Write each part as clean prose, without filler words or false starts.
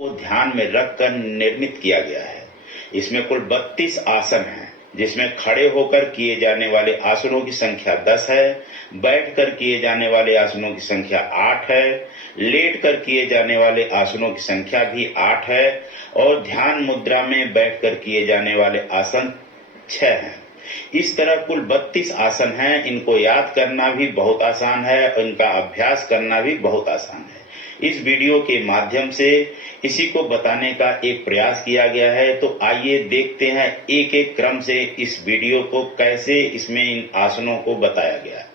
को ध्यान में रखकर निर्मित किया गया है। इसमें कुल 32 आसन हैं, जिसमें खड़े होकर किए जाने वाले आसनों की संख्या 10 है, बैठकर किए जाने वाले आसनों की संख्या 8 है, लेटकर किए जाने वाले आसनों की संख्या भी 8 है और ध्यान मुद्रा में बैठकर किए जाने वाले आसन 6 हैं। इस तरह कुल 32 आसन हैं। इनको याद करना भी बहुत आसान है और इनका अभ्यास करना भी बहुत आसान है। इस वीडियो के माध्यम से इसी को बताने का एक प्रयास किया गया है। तो आइए देखते हैं एक एक क्रम से इस वीडियो को कैसे इसमें इन आसनों को बताया गया है।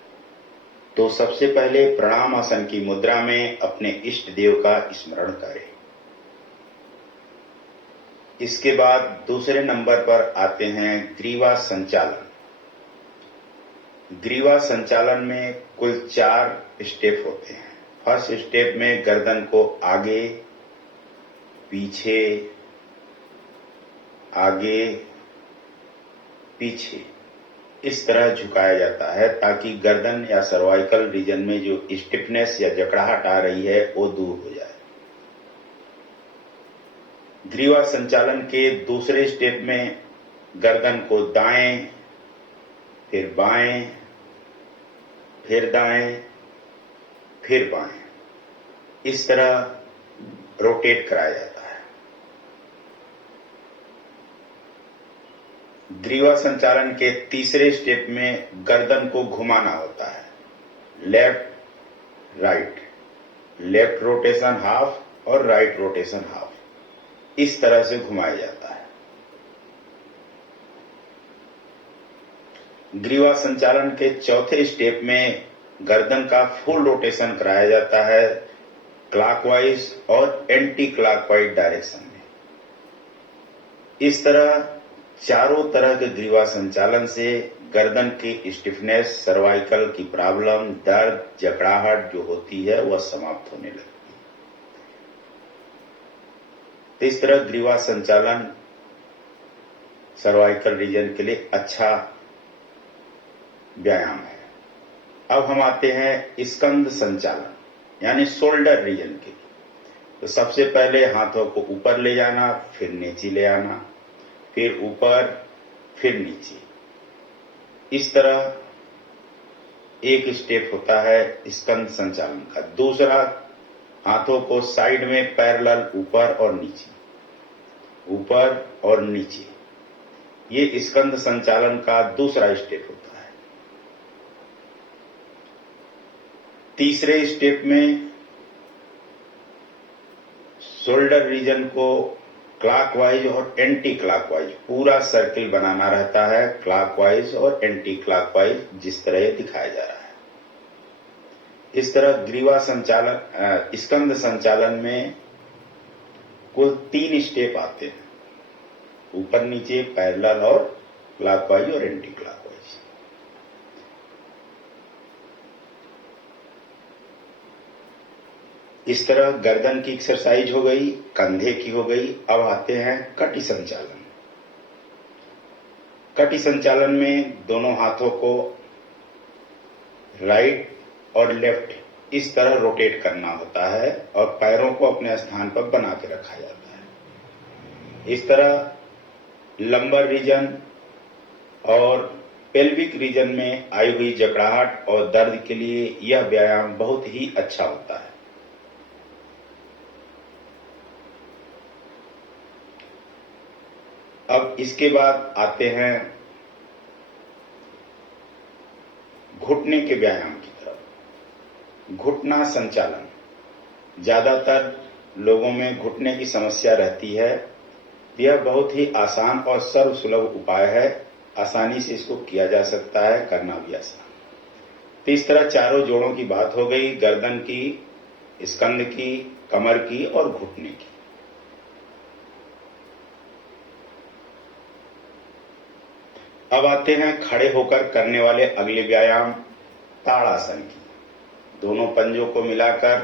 तो सबसे पहले प्रणाम आसन की मुद्रा में अपने इष्ट देव का स्मरण करें। इसके बाद दूसरे नंबर पर आते हैं ग्रीवा संचालन। ग्रीवा संचालन में कुल 4 स्टेप होते हैं। फर्स्ट स्टेप में गर्दन को आगे पीछे आगे पीछे इस तरह झुकाया जाता है ताकि गर्दन या सर्वाइकल रीजन में जो स्टिफनेस या जकड़ाहट आ रही है वो दूर हो जाए। ग्रीवा संचालन के दूसरे स्टेप में गर्दन को दाएं फिर बाएं फिर दाएं फिर बाएं इस तरह रोटेट कराया जाता है। ग्रीवा संचालन के तीसरे स्टेप में गर्दन को घुमाना होता है। Left right, left rotation half और राइट रोटेशन हाफ, इस तरह से घुमाया जाता है। ग्रीवा संचालन के चौथे स्टेप में गर्दन का फुल रोटेशन कराया जाता है, क्लॉकवाइज और एंटी क्लॉकवाइज डायरेक्शन में। इस तरह चारों तरह के ग्रीवा संचालन से गर्दन की स्टिफनेस, सर्वाइकल की प्रॉब्लम, दर्द, जकड़ाहट जो होती है वह समाप्त होने लगती है। तो इस तरह ग्रीवा संचालन सर्वाइकल रीजन के लिए अच्छा व्यायाम है। अब हम आते हैं स्कंद संचालन यानी शोल्डर रीजन के लिए। तो सबसे पहले हाथों को ऊपर ले जाना, फिर नीचे ले आना, फिर ऊपर फिर नीचे, इस तरह एक स्टेप होता है स्कंद संचालन का। दूसरा, हाथों को साइड में पैरेलल ऊपर और नीचे, ऊपर और नीचे, ये स्कंद संचालन का दूसरा स्टेप होता है। तीसरे स्टेप में शोल्डर रीजन को क्लॉकवाइज और एंटी क्लॉकवाइज पूरा सर्किल बनाना रहता है, क्लॉकवाइज और एंटी क्लॉकवाइज, जिस तरह ये दिखाया जा रहा है। इस तरह ग्रीवा संचालन स्कंद संचालन में कुल 3 स्टेप आते हैं, ऊपर नीचे, पैरेलल और क्लॉकवाइज और एंटी क्लॉकवाइज। इस तरह गर्दन की एक्सरसाइज हो गई, कंधे की हो गई। अब आते हैं कटी संचालन। कटी संचालन में दोनों हाथों को राइट और लेफ्ट इस तरह रोटेट करना होता है और पैरों को अपने स्थान पर बना के रखा जाता है। इस तरह लंबर रीजन और पेल्विक रीजन में आई हुई जकड़ाहट और दर्द के लिए यह व्यायाम बहुत ही अच्छा होता है। अब इसके बाद आते हैं घुटने के व्यायाम की तरफ। घुटना संचालन, ज्यादातर लोगों में घुटने की समस्या रहती है। यह बहुत ही आसान और सर्वसुलभ उपाय है, आसानी से इसको किया जा सकता है, करना भी आसान। तो इस तरह चारों जोड़ों की बात हो गई, गर्दन की, स्कंध की, कमर की और घुटने की। अब आते हैं खड़े होकर करने वाले अगले व्यायाम ताड़ासन की। दोनों पंजों को मिलाकर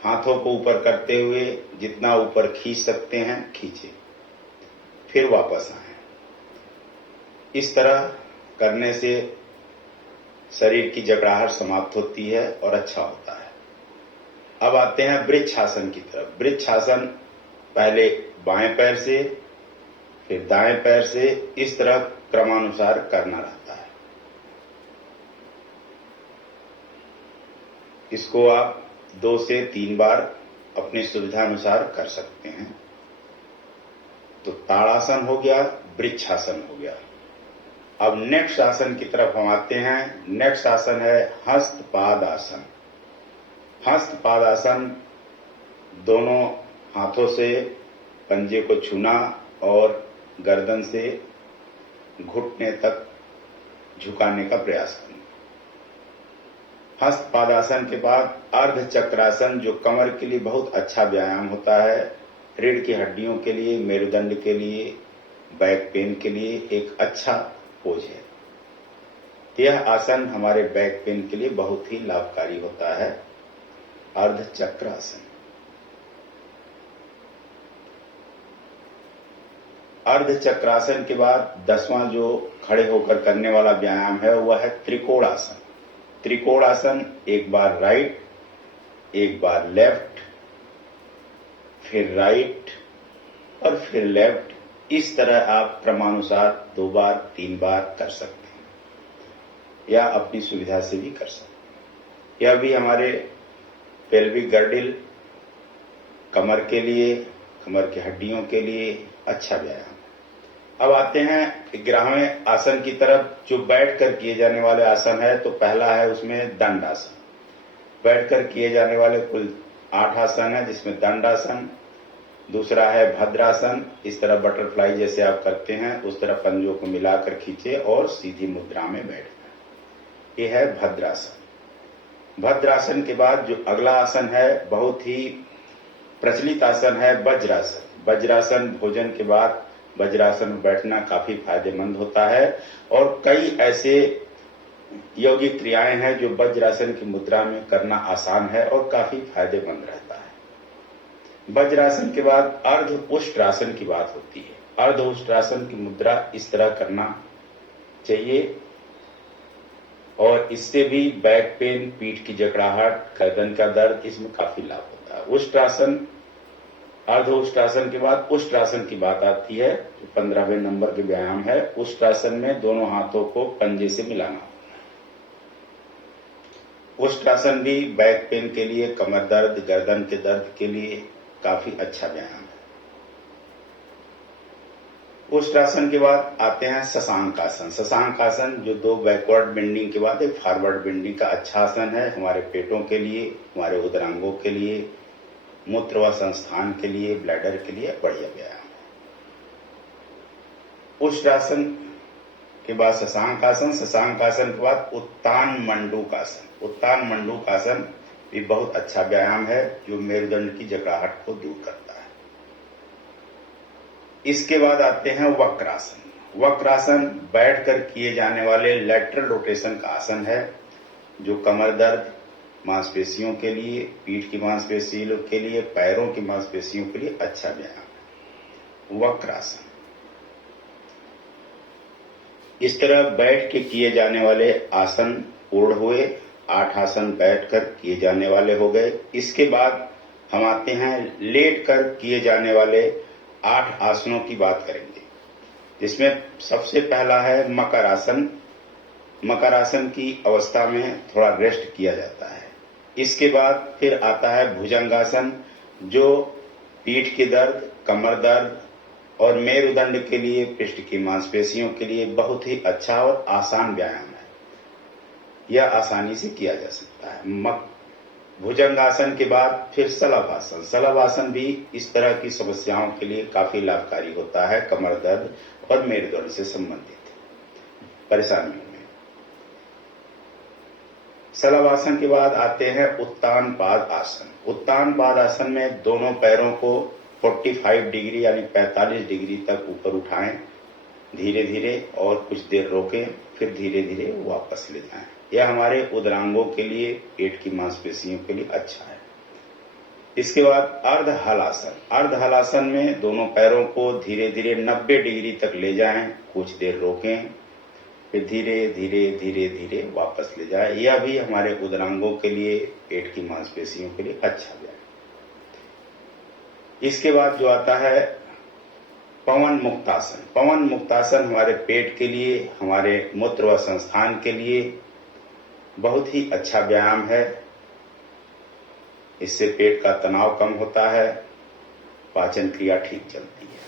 हाथों को ऊपर करते हुए जितना ऊपर खींच सकते हैं खींचे, फिर वापस आए। इस तरह करने से शरीर की जकड़ाहट समाप्त होती है और अच्छा होता है। अब आते हैं वृक्षासन की तरफ। वृक्षासन पहले बाएं पैर से, फिर दाएं पैर से, इस तरह क्रमानुसार करना रहता है। इसको आप 2 से 3 बार अपनी सुविधा अनुसार कर सकते हैं। तो ताड़ासन हो गया, वृक्षासन हो गया। अब नेक्स्ट आसन की तरफ हम आते हैं। नेक्स्ट आसन है हस्तपाद आसन। हस्तपाद आसन दोनों हाथों से पंजे को छूना और गर्दन से घुटने तक झुकाने का प्रयास करना। हस्तपादासन के बाद अर्ध चक्रासन, जो कमर के लिए बहुत अच्छा व्यायाम होता है, रीढ़ की हड्डियों के लिए, मेरुदंड के लिए, बैक पेन के लिए एक अच्छा पोज है। यह आसन हमारे बैक पेन के लिए बहुत ही लाभकारी होता है, अर्ध चक्रासन। अर्ध चक्रासन के बाद 10वां जो खड़े होकर करने वाला व्यायाम है वह है त्रिकोणासन। त्रिकोणासन एक बार राइट, एक बार लेफ्ट, फिर राइट और फिर लेफ्ट, इस तरह आप क्रमानुसार 2 बार 3 बार कर सकते हैं या अपनी सुविधा से भी कर सकते हैं। यह भी हमारे पेल्विक गर्डिल, कमर के लिए, कमर की हड्डियों के लिए अच्छा व्यायाम। अब आते हैं 11वें आसन की तरफ, जो बैठकर किए जाने वाले आसन है। तो पहला है उसमें दंड आसन। बैठकर किए जाने वाले कुल 8 आसन है, जिसमें दंड आसन, दूसरा है भद्रासन। इस तरह बटरफ्लाई जैसे आप करते हैं उस तरह पंजों को मिलाकर खींचे और सीधी मुद्रा में बैठना, यह है भद्रासन। भद्रासन के बाद जो अगला आसन है बहुत ही प्रचलित आसन है वज्रासन। वज्रासन भोजन के बाद वज्रासन में बैठना काफी फायदेमंद होता है और कई ऐसे यौगिक क्रियाएं हैं जो वज्रासन की मुद्रा में करना आसान है और काफी फायदेमंद रहता है। वज्रासन के बाद अर्ध उष्ट्रासन की बात होती है। अर्ध उष्ट्रासन की मुद्रा इस तरह करना चाहिए और इससे भी बैक पेन, पीठ की जकड़ाहट, गर्दन का दर्द, इसमें काफी लाभ होता है। उष्ट्रासन, अर्ध उष्ट्रासन के बाद उष्ट्रासन की बात आती है, जो 15वें नंबर के व्यायाम है। उष्ट्रासन में दोनों हाथों को पंजे से मिलाना। उष्ट्रासन भी बैक पेन के लिए, कमर दर्द, गर्दन के दर्द के लिए काफी अच्छा व्यायाम है। उष्ट्रासन के बाद आते हैं शशांकासन। शशांकासन जो 2 बैकवर्ड बेंडिंग के बाद एक फॉरवर्ड बेंडिंग का अच्छा आसन है, हमारे पेटों के लिए, हमारे उदरांगों के लिए, मूत्र व संस्थान के लिए, ब्लैडर के लिए बढ़िया व्यायाम है। उष्ट्रासन के बाद शशांकासन, शशांकासन के बाद उत्तान मंडूकासन। उत्तान मंडूकासन भी बहुत अच्छा व्यायाम है जो मेरुदंड की जकड़ाहट को दूर करता है। इसके बाद आते हैं वक्रासन। वक्रासन बैठकर किए जाने वाले लैटरल रोटेशन का आसन है, जो कमर दर्द, मांसपेशियों के लिए, पीठ की मांसपेशियों के लिए, पैरों की मांसपेशियों के लिए अच्छा व्यायाम है, वक्रासन। इस तरह बैठ के किए जाने वाले आसन पूर्ण हुए। 8 आसन बैठकर किए जाने वाले हो गए। इसके बाद हम आते हैं लेट कर किए जाने वाले 8 आसनों की बात करेंगे, जिसमें सबसे पहला है मकर आसन। मकर आसन की अवस्था में थोड़ा रेस्ट किया जाता है। इसके बाद फिर आता है भुजंगासन, जो पीठ की दर्द, कमर दर्द और मेरुदंड के लिए, पृष्ठ की मांसपेशियों के लिए बहुत ही अच्छा और आसान व्यायाम है। यह आसानी से किया जा सकता है। भुजंगासन के बाद फिर शलभासन। शलभासन भी इस तरह की समस्याओं के लिए काफी लाभकारी होता है, कमर दर्द और मेरुदंड से संबंधित परेशानियों में। शलभासन के बाद आते हैं उत्तान पाद आसन। उत्तान पाद आसन में दोनों पैरों को 45 डिग्री यानी 45 डिग्री तक ऊपर उठाएं, धीरे धीरे, और कुछ देर रोकें, फिर धीरे धीरे वापस ले जाएं। यह हमारे उदरांगों के लिए, पेट की मांसपेशियों के लिए अच्छा है। इसके बाद अर्ध हलासन। अर्ध हलासन में दोनों पैरों को धीरे धीरे 90 डिग्री तक ले जाएं, कुछ देर रोकें, फिर धीरे धीरे धीरे धीरे वापस ले जाएं। यह भी हमारे उदरांगों के लिए, पेट की मांसपेशियों के लिए अच्छा व्यायाम। इसके बाद जो आता है पवन मुक्तासन। पवन मुक्तासन हमारे पेट के लिए, हमारे मूत्र व संस्थान के लिए बहुत ही अच्छा व्यायाम है। इससे पेट का तनाव कम होता है, पाचन क्रिया ठीक चलती है।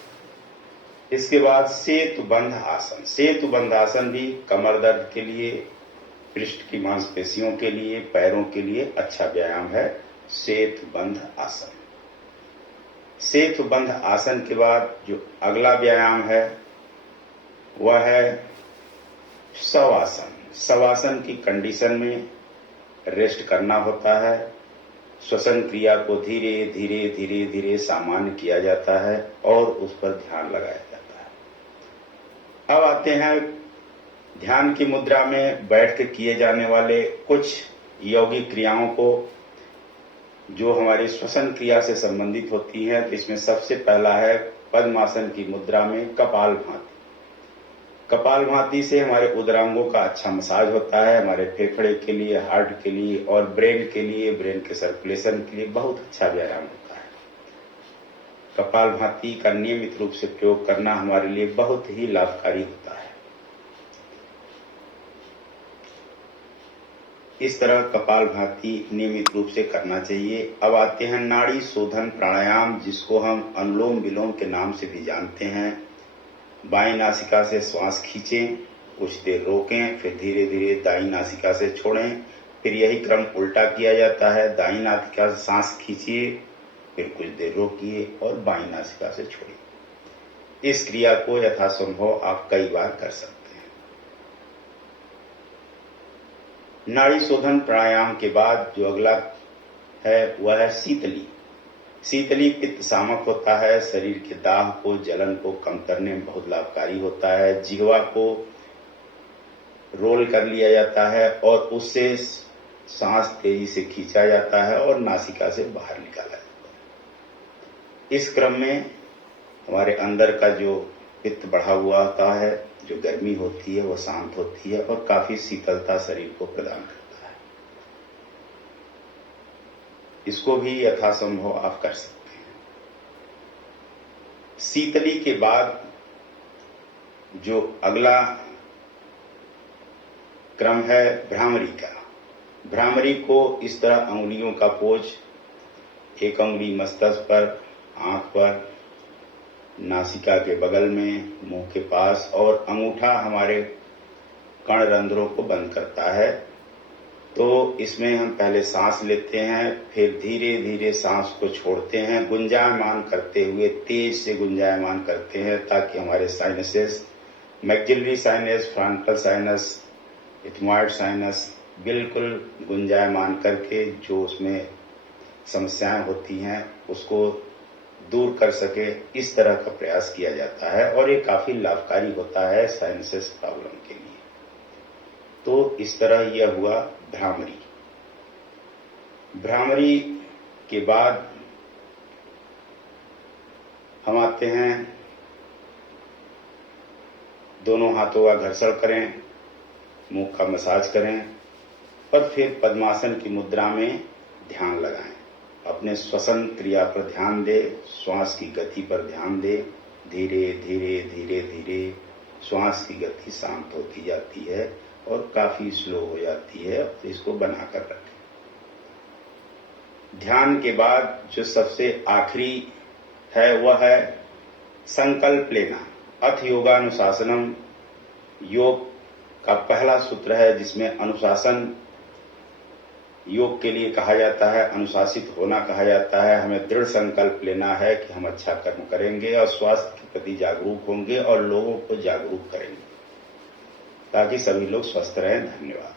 इसके बाद सेतुबंध आसन। सेतुबंध आसन भी कमर दर्द के लिए, पृष्ठ की मांसपेशियों के लिए, पैरों के लिए अच्छा व्यायाम है सेतुबंध आसन। सेतुबंध आसन के बाद जो अगला व्यायाम है वह है शवासन। शवासन की कंडीशन में रेस्ट करना होता है। श्वसन क्रिया को धीरे धीरे धीरे धीरे सामान्य किया जाता है और उस पर ध्यान लगाया जाता है। अब आते हैं ध्यान की मुद्रा में बैठ के किए जाने वाले कुछ यौगिक क्रियाओं को जो हमारी श्वसन क्रिया से संबंधित होती है। तो इसमें सबसे पहला है पद्मासन की मुद्रा में कपालभाति। कपालभाति से हमारे उदरांगों का अच्छा मसाज होता है, हमारे फेफड़े के लिए, हार्ट के लिए और ब्रेन के लिए, ब्रेन के सर्कुलेशन के लिए बहुत अच्छा व्यायाम होता है। कपालभाति का नियमित रूप से प्रयोग करना हमारे लिए बहुत ही लाभकारी होता है। इस तरह कपालभाति नियमित रूप से करना चाहिए। अब आते हैं नाड़ी शोधन प्राणायाम, जिसको हम अनुलोम विलोम के नाम से भी जानते हैं। बाईं नासिका से श्वास खींचें, कुछ देर रोकें, फिर धीरे धीरे दाईं नासिका से छोड़ें। फिर यही क्रम उल्टा किया जाता है। दाईं नासिका से सांस खींचिए, फिर कुछ देर रोकिए और बाईं नासिका से छोड़िए। इस क्रिया को यथासंभव आप कई बार कर सकते हैं। नाड़ी शोधन प्राणायाम के बाद जो अगला है वह है शीतली। शीतली पित्त शामक होता है, शरीर के दाह को, जलन को कम करने में बहुत लाभकारी होता है। जिह्वा को रोल कर लिया जाता है और उससे सांस तेजी से खींचा जाता है और नासिका से बाहर निकाला जाता है। इस क्रम में हमारे अंदर का जो पित्त बढ़ा हुआ होता है, जो गर्मी होती है, वो शांत होती है और काफी शीतलता शरीर को प्रदान करती है। इसको भी यथासंभव आप कर सकते हैं। शीतली के बाद जो अगला क्रम है भ्रामरी का। भ्रामरी को इस तरह अंगुलियों का पोज, एक अंगुली मस्तक पर, आंख पर, नासिका के बगल में, मुंह के पास और अंगूठा हमारे कर्ण रंध्रों को बंद करता है। तो इसमें हम पहले सांस लेते हैं, फिर धीरे धीरे सांस को छोड़ते हैं, गुंजायमान करते हुए, तेज से गुंजायमान करते हैं ताकि हमारे sinuses, maxillary sinus, frontal sinus, ethmoid sinus बिल्कुल गुंजायमान करके जो उसमें समस्याएं होती हैं उसको दूर कर सके, इस तरह का प्रयास किया जाता है और ये काफी लाभकारी होता है साइनसेस प्रॉब्लम के लिए। तो इस तरह यह हुआ भ्रामरी। भ्रामरी के बाद हम आते हैं, दोनों हाथों का घर्षण करें, मुंह का मसाज करें और फिर पद्मासन की मुद्रा में ध्यान लगाएं। अपने श्वसन क्रिया पर ध्यान दे, श्वास की गति पर ध्यान दे। धीरे धीरे धीरे धीरे श्वास की गति शांत होती जाती है और काफी स्लो हो जाती है। तो इसको बनाकर रखें। ध्यान के बाद जो सबसे आखिरी है वह है संकल्प लेना। अथ योगानुशासनम योग का पहला सूत्र है, जिसमें अनुशासन योग के लिए कहा जाता है, अनुशासित होना कहा जाता है। हमें दृढ़ संकल्प लेना है कि हम अच्छा कर्म करेंगे और स्वास्थ्य के प्रति जागरूक होंगे और लोगों को जागरूक करेंगे ताकि सभी लोग स्वस्थ रहें। धन्यवाद।